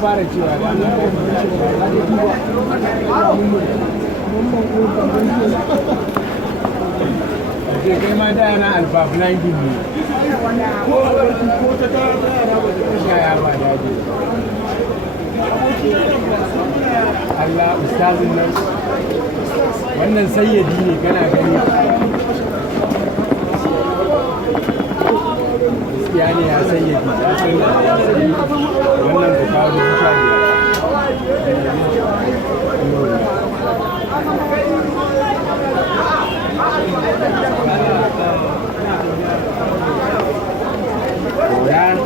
fara cewa kai ma da yana alfaf 90 ne shaya ba daji Allah ustazin nan wannan sayyadi ne kana gani gaskiya ne ya sayyadi ya sayyadi wannan da faru mutane ya